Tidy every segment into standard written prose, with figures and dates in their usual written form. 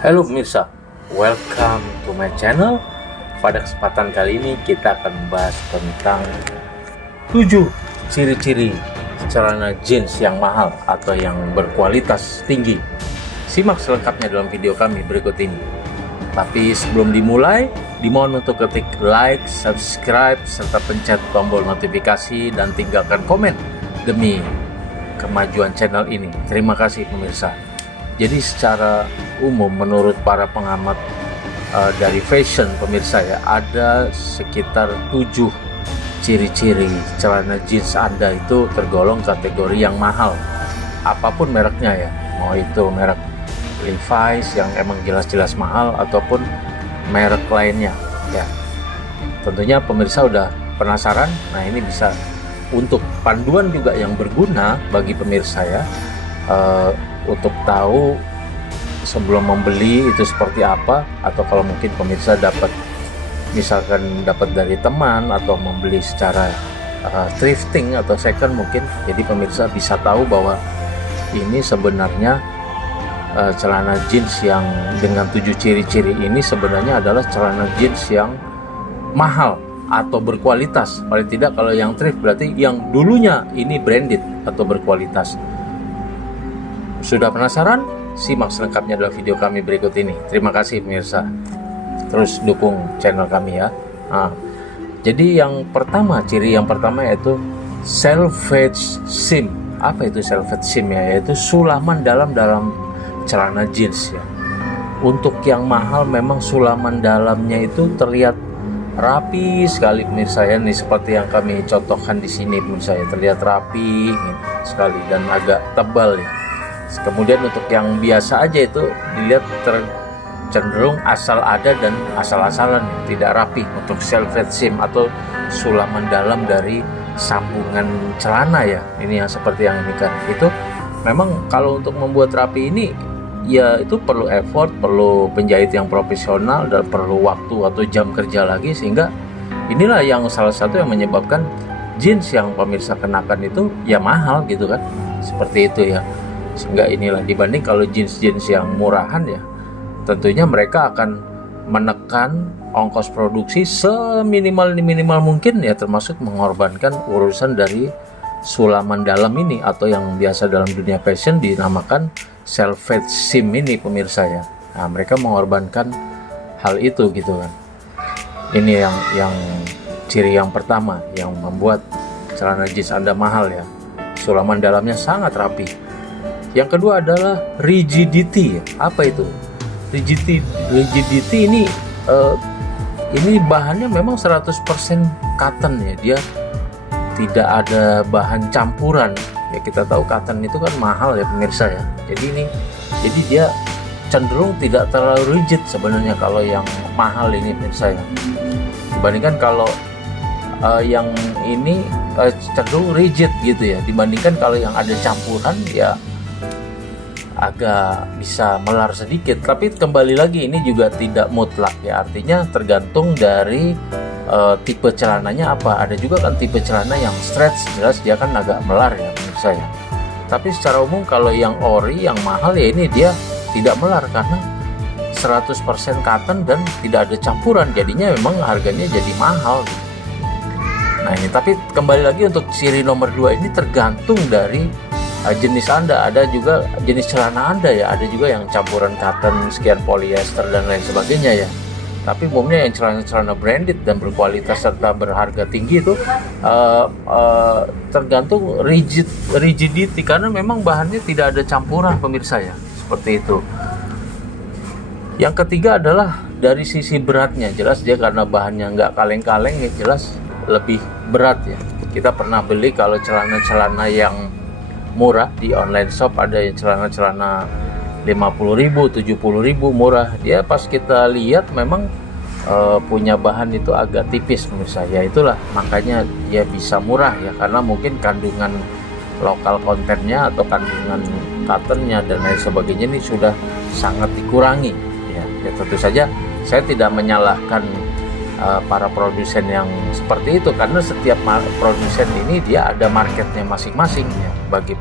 Halo pemirsa, welcome to my channel. Pada kesempatan kali ini kita akan membahas tentang 7 ciri-ciri celana jeans yang mahal atau yang berkualitas tinggi. Simak selengkapnya dalam video kami berikut ini. Tapi sebelum dimulai, dimohon untuk ketik like, subscribe, serta pencet tombol notifikasi dan tinggalkan komen demi kemajuan channel ini. Terima kasih pemirsa. Jadi secara umum menurut para pengamat dari fashion pemirsa ya, ada sekitar 7 ciri-ciri celana jeans Anda itu tergolong kategori yang mahal. Apapun mereknya ya, mau itu merek Levi's yang emang jelas-jelas mahal ataupun merek lainnya ya. Tentunya pemirsa udah penasaran. Nah, ini bisa untuk panduan juga yang berguna bagi pemirsa ya, untuk tahu sebelum membeli itu seperti apa, atau kalau mungkin pemirsa misalkan dapat dari teman atau membeli secara thrifting atau second mungkin, jadi pemirsa bisa tahu bahwa ini sebenarnya celana jeans yang dengan 7 ciri-ciri ini sebenarnya adalah celana jeans yang mahal atau berkualitas. Paling tidak kalau yang thrift berarti yang dulunya ini branded atau berkualitas. Sudah penasaran? Simak selengkapnya dalam video kami berikut ini. Terima kasih pemirsa. Terus dukung channel kami ya. Jadi yang pertama, ciri yang pertama yaitu selvedge seam. Apa itu selvedge seam ya? Yaitu sulaman dalam celana jeans ya. Untuk yang mahal memang sulaman dalamnya itu terlihat rapi sekali pemirsa ya. Ini seperti yang kami contohkan di sini pemirsa ya. Terlihat rapi sekali dan agak tebal ya. Kemudian untuk yang biasa aja itu dilihat cenderung asal ada dan asal-asalan, tidak rapi. Untuk selvedge seam atau sulaman dalam dari sambungan celana ya, ini yang seperti yang ini kan, itu memang kalau untuk membuat rapi ini ya itu perlu effort, perlu penjahit yang profesional dan perlu waktu atau jam kerja lagi, sehingga inilah yang salah satu yang menyebabkan jeans yang pemirsa kenakan itu ya mahal gitu kan, seperti itu ya. Sehingga inilah, dibanding kalau jeans-jeans yang murahan ya, tentunya mereka akan menekan ongkos produksi seminimal mungkin ya, termasuk mengorbankan urusan dari sulaman dalam ini atau yang biasa dalam dunia fashion dinamakan selvedge seam ini pemirsa ya. Nah, mereka mengorbankan hal itu gitu kan. Ini yang ciri yang pertama yang membuat celana jeans Anda mahal ya, sulaman dalamnya sangat rapi. Yang kedua adalah rigidity. Apa itu? Rigidity ini bahannya memang 100% cotton ya. Dia tidak ada bahan campuran. Ya kita tahu cotton itu kan mahal ya pemirsa ya. Jadi dia cenderung tidak terlalu rigid sebenarnya kalau yang mahal ini pemirsa ya. Dibandingkan kalau yang ini cenderung rigid gitu ya. Dibandingkan kalau yang ada campuran ya agak bisa melar sedikit. Tapi kembali lagi ini juga tidak mutlak ya, artinya tergantung dari tipe celananya apa. Ada juga kan tipe celana yang stretch, jelas dia kan agak melar ya menurut saya. Tapi secara umum kalau yang ori yang mahal ya ini dia tidak melar karena 100% cotton dan tidak ada campuran, jadinya memang harganya jadi mahal. Nah ini, tapi kembali lagi untuk ciri nomor 2 ini tergantung dari jenis Anda. Ada juga jenis celana Anda ya, ada juga yang campuran cotton, sekian polyester dan lain sebagainya ya. Tapi umumnya yang celana-celana branded dan berkualitas serta berharga tinggi itu tergantung rigidity karena memang bahannya tidak ada campuran pemirsa ya, seperti itu. Yang ketiga adalah dari sisi beratnya. Jelas dia karena bahannya nggak kaleng-kaleng ya, jelas lebih berat ya. Kita pernah beli kalau celana-celana yang murah di online shop, ada yang celana-celana 50.000, 70.000 murah. Dia pas kita lihat memang punya bahan itu agak tipis pemirsa. Ya itulah makanya dia bisa murah ya, karena mungkin kandungan lokal kontennya atau kandungan cottonnya dan lain sebagainya ini sudah sangat dikurangi ya. Ya tentu saja saya tidak menyalahkan para produsen yang seperti itu, karena setiap produsen ini dia ada marketnya masing-masing ya. Bagi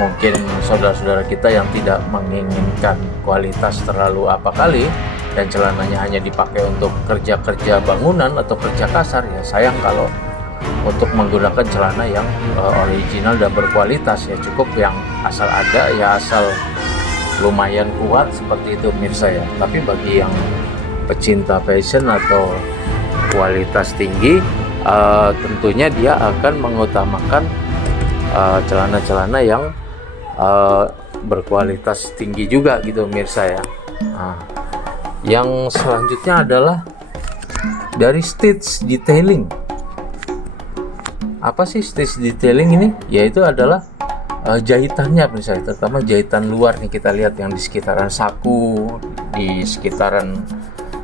mungkin saudara-saudara kita yang tidak menginginkan kualitas terlalu apa kali dan celananya hanya dipakai untuk kerja-kerja bangunan atau kerja kasar, ya sayang kalau untuk menggunakan celana yang original dan berkualitas. Ya cukup yang asal ada, ya asal lumayan kuat seperti itu pemirsa ya. Tapi bagi yang pecinta fashion atau kualitas tinggi, tentunya dia akan mengutamakan celana-celana yang berkualitas tinggi juga gitu pemirsa ya. Nah, yang selanjutnya adalah dari stitch detailing. Apa sih stitch detailing ini? Yaitu adalah jahitannya pemirsa, terutama jahitan luar nih. Kita lihat yang di sekitaran saku, di sekitaran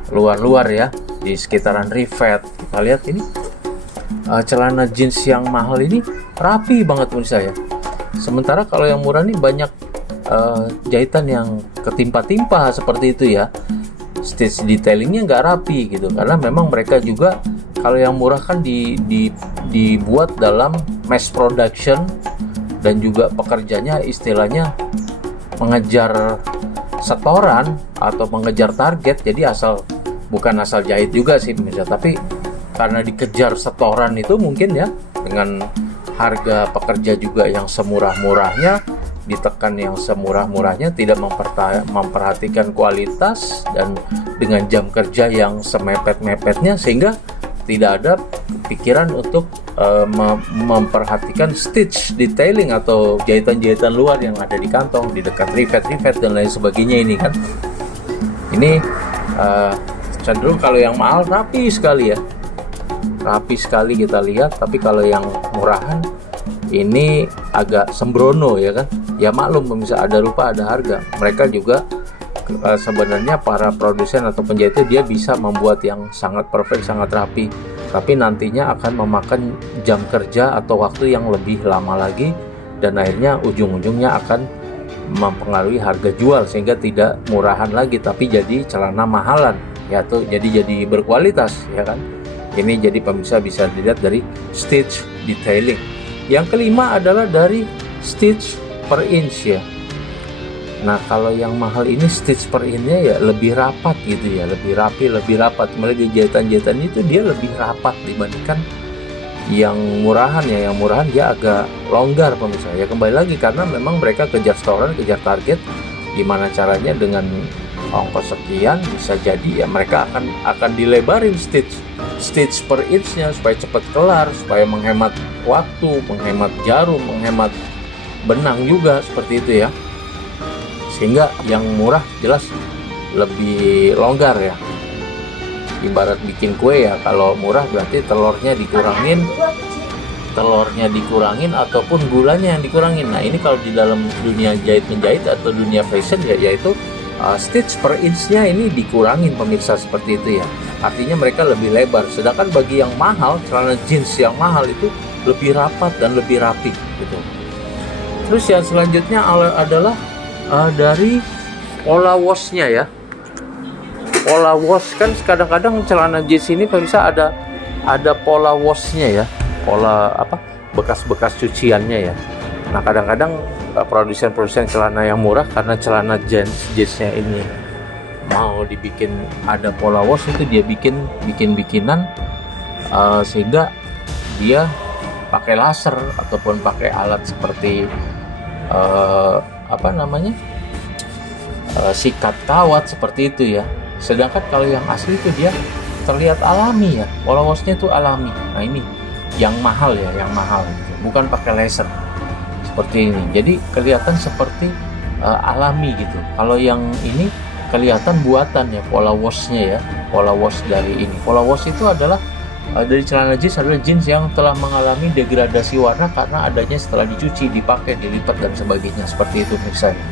luar-luar ya, di sekitaran rivet. Kita lihat ini celana jeans yang mahal ini rapi banget pemirsa ya. Sementara kalau yang murah nih banyak jahitan yang ketimpa-timpa seperti itu ya. Stitch detailingnya nggak rapi gitu, karena memang mereka juga kalau yang murah kan dibuat dalam mass production, dan juga pekerjanya istilahnya mengejar setoran atau mengejar target. Jadi bukan asal jahit juga sih pemirsa, tapi karena dikejar setoran itu mungkin ya, dengan harga pekerja juga yang semurah-murahnya, ditekan yang semurah-murahnya, tidak memperhatikan kualitas, dan dengan jam kerja yang semepet-mepetnya, sehingga tidak ada pikiran untuk memperhatikan stitch detailing atau jahitan-jahitan luar yang ada di kantong, di dekat rivet-rivet dan lain sebagainya. Ini kan, ini cenderung kalau yang mahal rapi sekali ya, rapi sekali kita lihat. Tapi kalau yang murahan ini agak sembrono ya kan. Ya maklum pemirsa, ada rupa ada harga. Mereka juga sebenarnya para produsen atau penjahit itu dia bisa membuat yang sangat perfect, sangat rapi, tapi nantinya akan memakan jam kerja atau waktu yang lebih lama lagi, dan akhirnya ujung-ujungnya akan mempengaruhi harga jual, sehingga tidak murahan lagi tapi jadi celana mahalan ya, tuh jadi berkualitas ya kan. Ini jadi pemirsa bisa dilihat dari stitch detailing. Yang kelima adalah dari stitch per inch ya. Nah kalau yang mahal ini stitch per inchnya ya lebih rapat gitu ya, lebih rapi, lebih rapat. Mulai jahitan-jahitan itu dia lebih rapat dibandingkan yang murahan ya. Yang murahan dia agak longgar pemirsa ya. Kembali lagi karena memang mereka kejar setoran, kejar target. Gimana caranya dengan ongkos sekian, bisa jadi ya mereka akan dilebarin stitch per inchnya supaya cepat kelar, supaya menghemat waktu, menghemat jarum, menghemat benang juga seperti itu ya. Sehingga yang murah jelas lebih longgar ya. Ibarat bikin kue ya, kalau murah berarti telurnya dikurangin ataupun gulanya yang dikurangin. Nah ini kalau di dalam dunia jahit menjahit atau dunia fashion ya, yaitu stitch per inch-nya ini dikurangin pemirsa, seperti itu ya. Artinya mereka lebih lebar. Sedangkan bagi yang mahal, celana jeans yang mahal itu lebih rapat dan lebih rapi gitu. Terus yang selanjutnya adalah dari pola wash-nya ya. Pola wash kan kadang-kadang celana jeans ini pemirsa ada pola wash-nya ya. Pola bekas-bekas cuciannya ya. Nah kadang-kadang produsen celana yang murah, karena celana jeansnya ini mau dibikin ada pola wash, itu dia bikinan sehingga dia pakai laser ataupun pakai alat seperti sikat kawat seperti itu ya. Sedangkan kalau yang asli itu dia terlihat alami ya, pola washnya itu alami. Nah ini yang mahal ya, yang mahal gitu. Bukan pakai laser seperti ini, jadi kelihatan seperti alami gitu. Kalau yang ini kelihatan buatan ya, pola washnya ya, pola wash dari ini. Pola wash itu adalah dari celana jeans, adalah jeans yang telah mengalami degradasi warna karena adanya setelah dicuci, dipakai, dilipat dan sebagainya, seperti itu misalnya.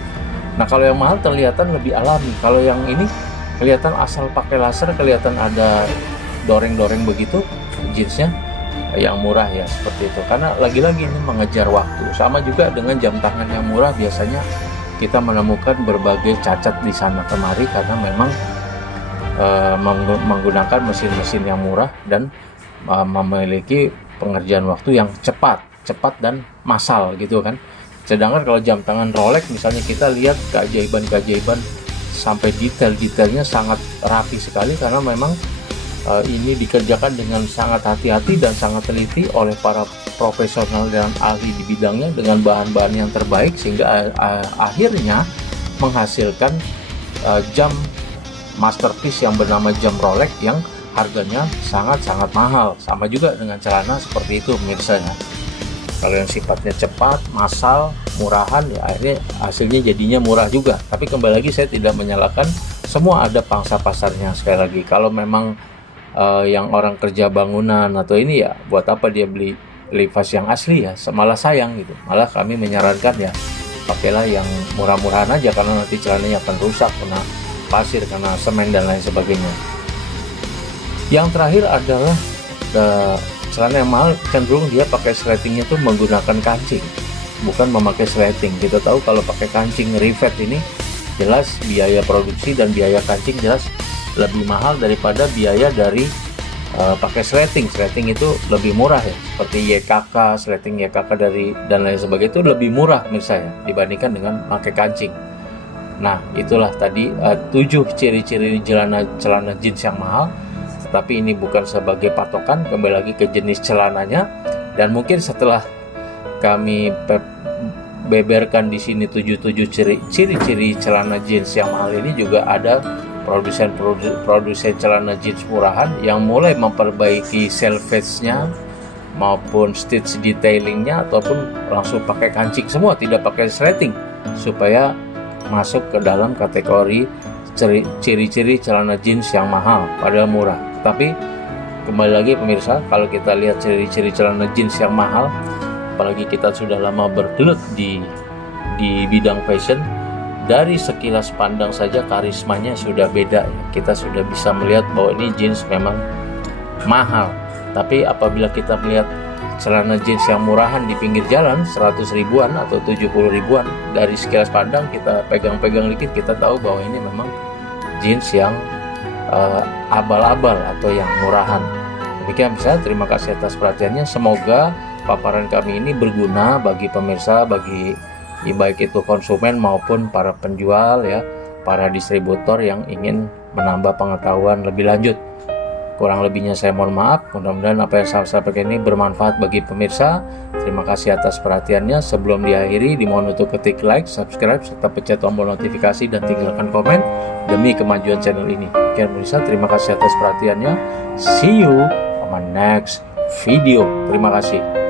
Nah kalau yang mahal terlihatan lebih alami. Kalau yang ini kelihatan asal pakai laser, kelihatan ada doreng-doreng begitu jeansnya. Yang murah ya seperti itu, karena lagi-lagi ini mengejar waktu. Sama juga dengan jam tangan yang murah, biasanya kita menemukan berbagai cacat di sana kemari karena memang menggunakan mesin-mesin yang murah dan memiliki pengerjaan waktu yang cepat dan massal gitu kan. Sedangkan kalau jam tangan Rolex misalnya, kita lihat keajaiban-keajaiban sampai detail-detailnya sangat rapi sekali, karena memang ini dikerjakan dengan sangat hati-hati dan sangat teliti oleh para profesional dan ahli di bidangnya dengan bahan-bahan yang terbaik, sehingga akhirnya menghasilkan jam masterpiece yang bernama jam Rolex yang harganya sangat-sangat mahal. Sama juga dengan celana seperti itu pemirsa ya. Kalau yang sifatnya cepat, massal, murahan, ya akhirnya hasilnya jadinya murah juga. Tapi kembali lagi, saya tidak menyalahkan, semua ada pangsa pasarnya. Sekali lagi, kalau memang yang orang kerja bangunan atau ini, ya buat apa dia beli vas yang asli ya, malah sayang gitu. Malah kami menyarankan ya pakailah yang murah-murahan aja, karena nanti celananya akan rusak kena pasir, kena semen dan lain sebagainya. Yang terakhir adalah celana yang mahal cenderung dia pakai sletingnya tuh menggunakan kancing, bukan memakai sleting. Kita tahu kalau pakai kancing rivet ini jelas biaya produksi dan biaya kancing jelas lebih mahal daripada biaya dari pakai sleting. Sleting itu lebih murah ya, seperti YKK, sleting YKK dari dan lain sebagainya itu lebih murah menurut saya dibandingkan dengan pakai kancing. Nah, itulah tadi 7 ciri-ciri celana jeans yang mahal. Tetapi ini bukan sebagai patokan, kembali lagi ke jenis celananya. Dan mungkin setelah kami beberkan di sini 77 ciri-ciri celana jeans yang mahal ini, juga ada produsen celana jeans murahan yang mulai memperbaiki selvage-nya maupun stitch detailingnya, ataupun langsung pakai kancing semua, tidak pakai sleting, supaya masuk ke dalam kategori ciri-ciri celana jeans yang mahal padahal murah. Tapi kembali lagi pemirsa, kalau kita lihat ciri-ciri celana jeans yang mahal, apalagi kita sudah lama bergelut di bidang fashion, dari sekilas pandang saja karismanya sudah beda. Kita sudah bisa melihat bahwa ini jeans memang mahal. Tapi apabila kita melihat celana jeans yang murahan di pinggir jalan 100 ribuan atau 70 ribuan, dari sekilas pandang kita pegang-pegang dikit, kita tahu bahwa ini memang jeans yang abal-abal atau yang murahan. Demikian pemirsa, terima kasih atas perhatiannya. Semoga paparan kami ini berguna bagi pemirsa, bagi baik itu konsumen maupun para penjual ya, para distributor yang ingin menambah pengetahuan lebih lanjut. Kurang lebihnya saya mohon maaf. Mudah-mudahan apa yang saya sampaikan ini bermanfaat bagi pemirsa. Terima kasih atas perhatiannya. Sebelum diakhiri, dimohon untuk ketik like, subscribe, serta pencet tombol notifikasi dan tinggalkan komen demi kemajuan channel ini. Oke pemirsa, terima kasih atas perhatiannya. See you on my next video. Terima kasih.